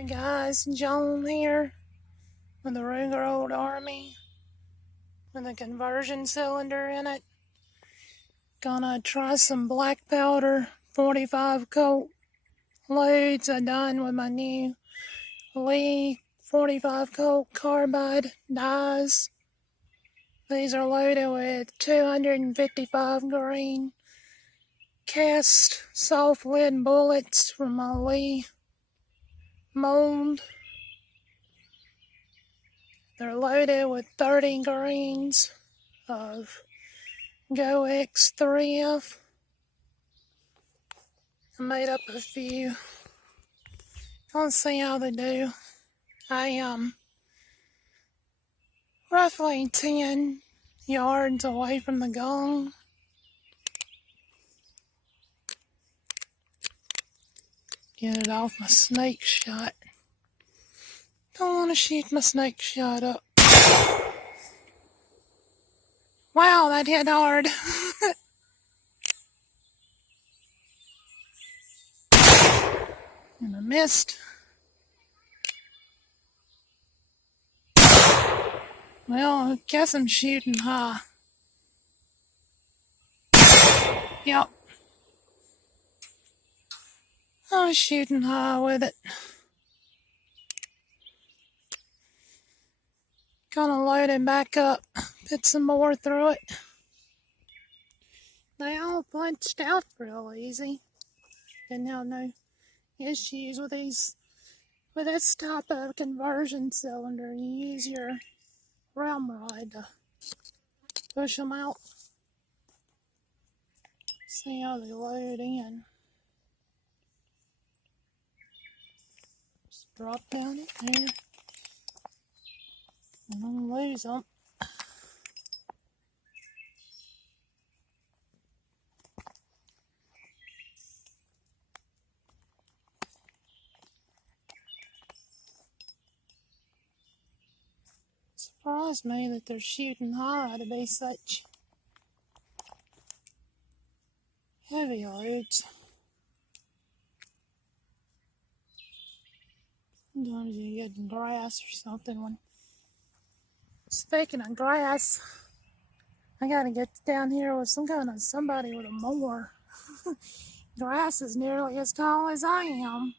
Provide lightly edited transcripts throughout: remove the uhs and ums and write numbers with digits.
Hey guys, Joan here with the Ruger Old Army with a conversion cylinder in it. Gonna try some black powder 45 coat loads I done with my new Lee 45 coat carbide dies. These are loaded with 255 grain cast soft lead bullets from my Lee mold. They're loaded with 30 grains of Go X3F. I made up a few. Let's see how they do. I am roughly 10 yards away from the gong. Get it off my snake shot. Don't want to shoot my snake shot up. Wow, that hit hard. And I missed. Well, I guess I'm shooting high. Yep. I was shooting high with it. Gonna load it back up. Put some more through it. They all punched out real easy. Didn't have no issues with these. With this type of conversion cylinder, you use your ramrod to push them out. See how they load in. Just drop down it there. And I'm gonna lose them. Surprised me that they're shooting high to be such heavy loads. Sometimes you get grass or something. When speaking of grass, I gotta get down here with somebody with a mower. Grass is nearly as tall as I am.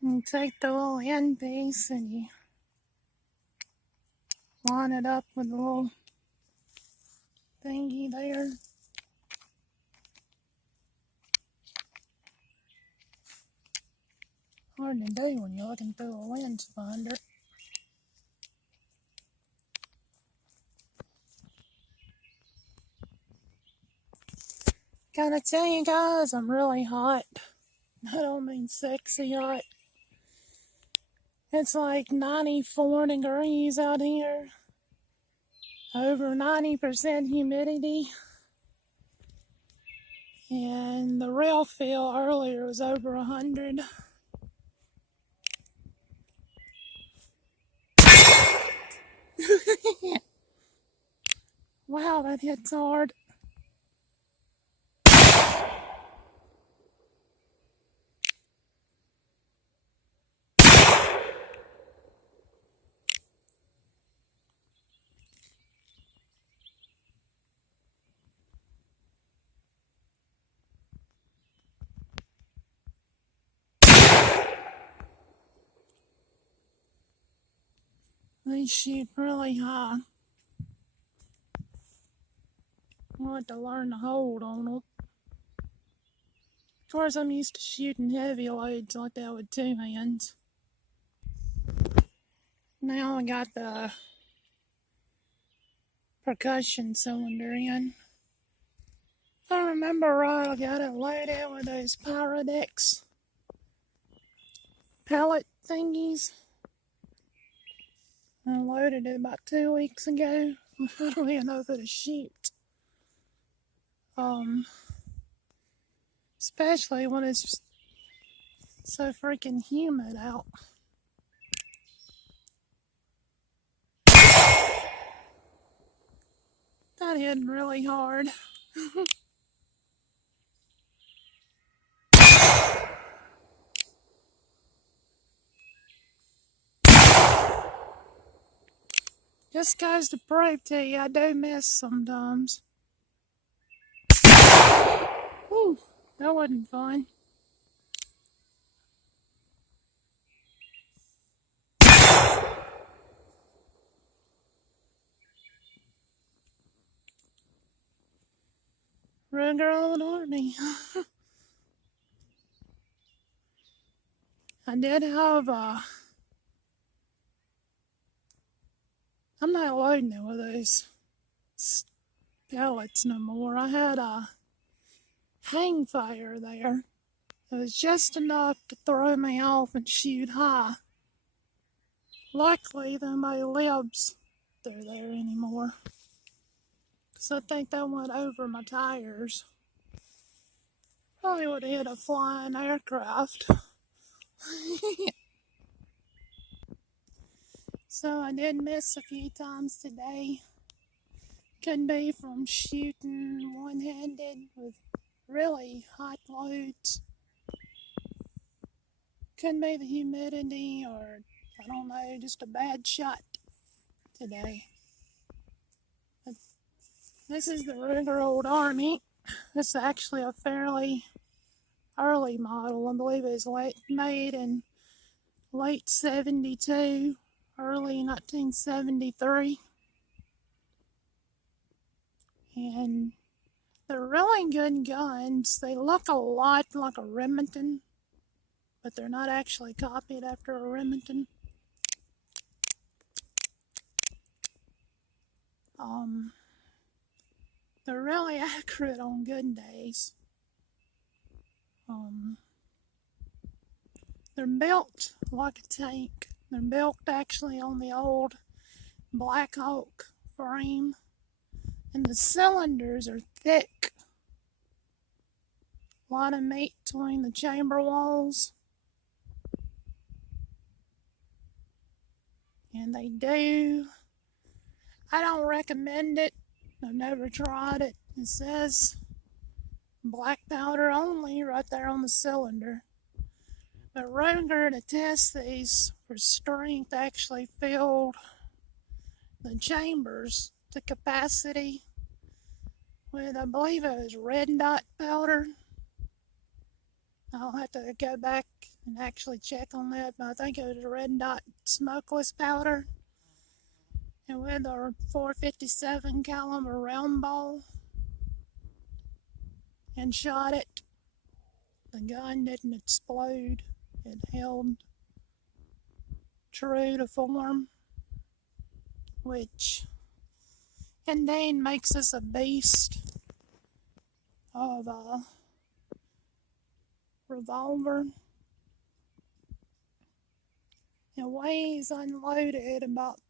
You take the little end piece and you line it up with the little thingy there. Hard to do when you're looking through a lens finder. Gotta tell you guys, I'm really hot. I don't mean sexy hot. It's like 94 degrees out here. Over 90% humidity. And the real feel earlier was over 100. Wow, that hits hard. They shoot really high. I have to learn to hold on them. Of course, I'm used to shooting heavy loads like that with two hands. Now I got the percussion cylinder in. If I remember right, I got it loaded with those Pyrodex pellet thingies. I loaded it about 2 weeks ago. I don't even know if it'll shoot. Especially when it's so freaking humid out. That hit really hard. Just goes to prove to you I do miss sometimes. Whew, that wasn't fun. Ruger old army. I did have I'm not loading it with those pellets no more. I had a hang fire there. It was just enough to throw me off and shoot high. Luckily, nobody lives through there anymore. Because I think that went over my tires. Probably would have hit a flying aircraft. So I did miss a few times today. Could be from shooting one-handed with really hot loads. Could be the humidity or, I don't know, just a bad shot today. But this is the Ruger Old Army. This is actually a fairly early model. I believe it was made in late 72, early 1973. And they're really good guns. They look a lot like a Remington, but they're not actually copied after a Remington. They're really accurate on good days. They're built like a tank. They're built actually on the old Black Hawk frame, and the cylinders are thick. A lot of meat between the chamber walls. And they do. I don't recommend it. I've never tried it. It says black powder only right there on the cylinder. But Ruger, to test these for strength, actually filled the chambers to capacity with, I believe it was red dot powder. I'll have to go back and actually check on that, but I think it was red dot smokeless powder. And with a .457 caliber round ball, and shot it, the gun didn't explode. It held true to form, which indeed makes this a beast of a revolver. It weighs unloaded about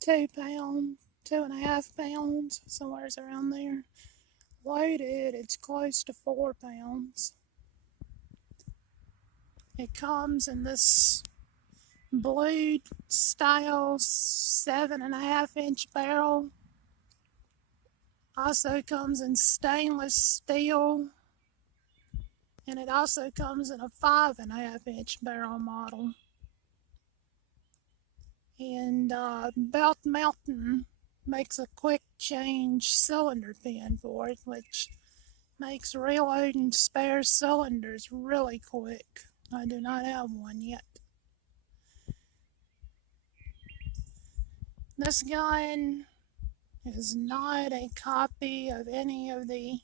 2 pounds, 2.5 pounds, somewhere around there. Loaded, it's close to 4 pounds. It comes in this blued style 7.5-inch barrel. Also comes in stainless steel. And it also comes in a 5.5-inch barrel model. And Belt Mountain makes a quick change cylinder pin for it, which makes reloading spare cylinders really quick. I do not have one yet. This gun is not a copy of any of the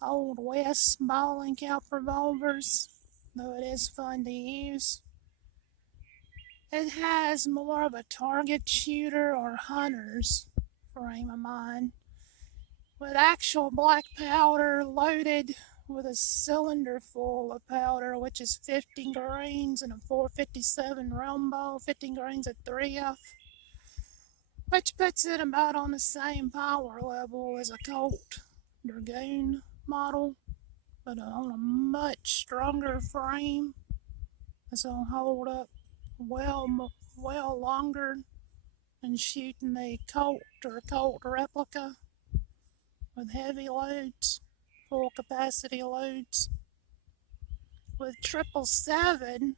Old West ball and cap revolvers, though it is fun to use. It has more of a target shooter or hunter's frame of mind, with actual black powder loaded with a cylinder full of powder, which is 50 grains in a .457 round ball, 50 grains at 3F, which puts it about on the same power level as a Colt Dragoon model, but on a much stronger frame. It's going to hold up well longer than shooting the Colt or Colt replica with heavy loads, full capacity loads. With 777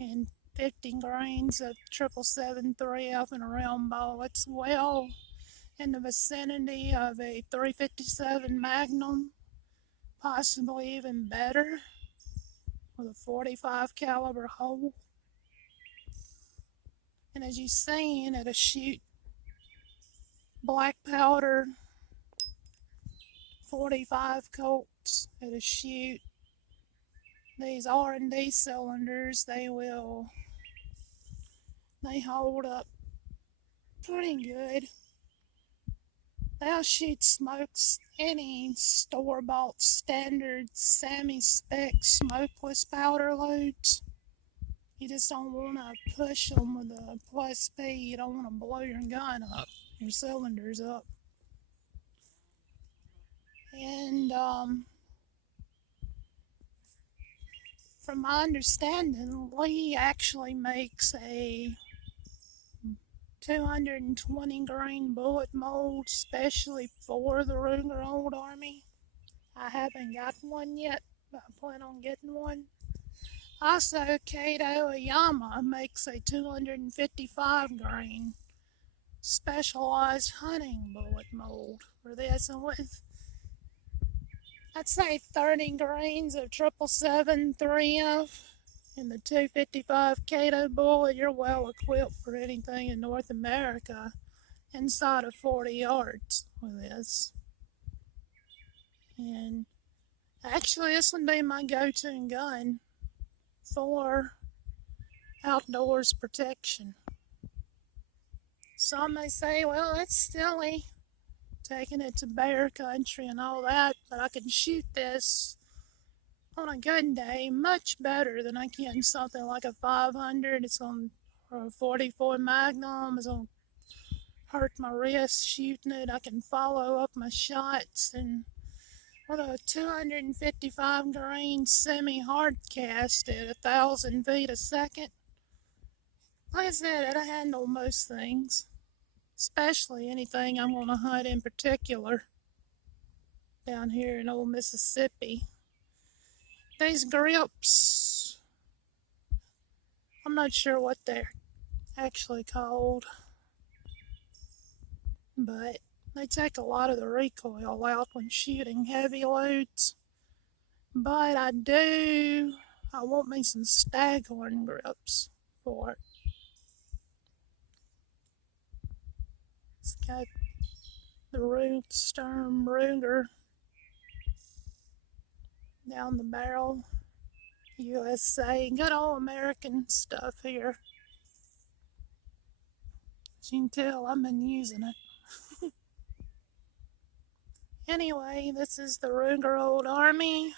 and 50 grains of 777-3F in a round ball. It's well in the vicinity of a 357 Magnum, possibly even better, with a 45 caliber hole. And as you've seen, it'll shoot black powder 45 Colts. It'll shoot these R&D cylinders. They hold up pretty good. They'll shoot smokes any store-bought standard semi-spec smokeless powder loads. You just don't want to push them with a plus speed. You don't want to blow your gun up, your cylinders up. And from my understanding, Lee actually makes a 220 grain bullet mold specially for the Ruger Old Army. I haven't got one yet, but I plan on getting one. Also, Kato Oyama makes a 255 grain specialized hunting bullet mold for this, and with I'd say 30 grains of 777-3F in the 255 Kato bullet, you're well equipped for anything in North America inside of 40 yards with this. And actually, this would be my go-to gun for outdoors protection. Some may say, well, that's silly, taking it to bear country and all that, but I can shoot this on a good day much better than I can something like a 500. It's on or a 44 Magnum. It's going to hurt my wrist shooting it. I can follow up my shots, and with a 255 grain semi-hard cast at 1,000 feet a second, like I said, it'll handle most things, especially anything I'm going to hunt in particular down here in old Mississippi. These grips, I'm not sure what they're actually called, but they take a lot of the recoil out when shooting heavy loads. But I want me some staghorn grips for it. It's got the Sturm Ruger down the barrel, USA, good old American stuff here. As you can tell, I've been using it. Anyway, this is the Ruger Old Army.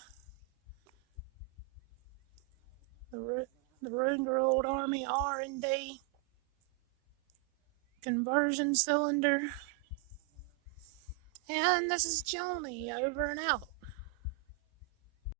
The Ruger Old Army R&D conversion cylinder. And this is Joni, over and out.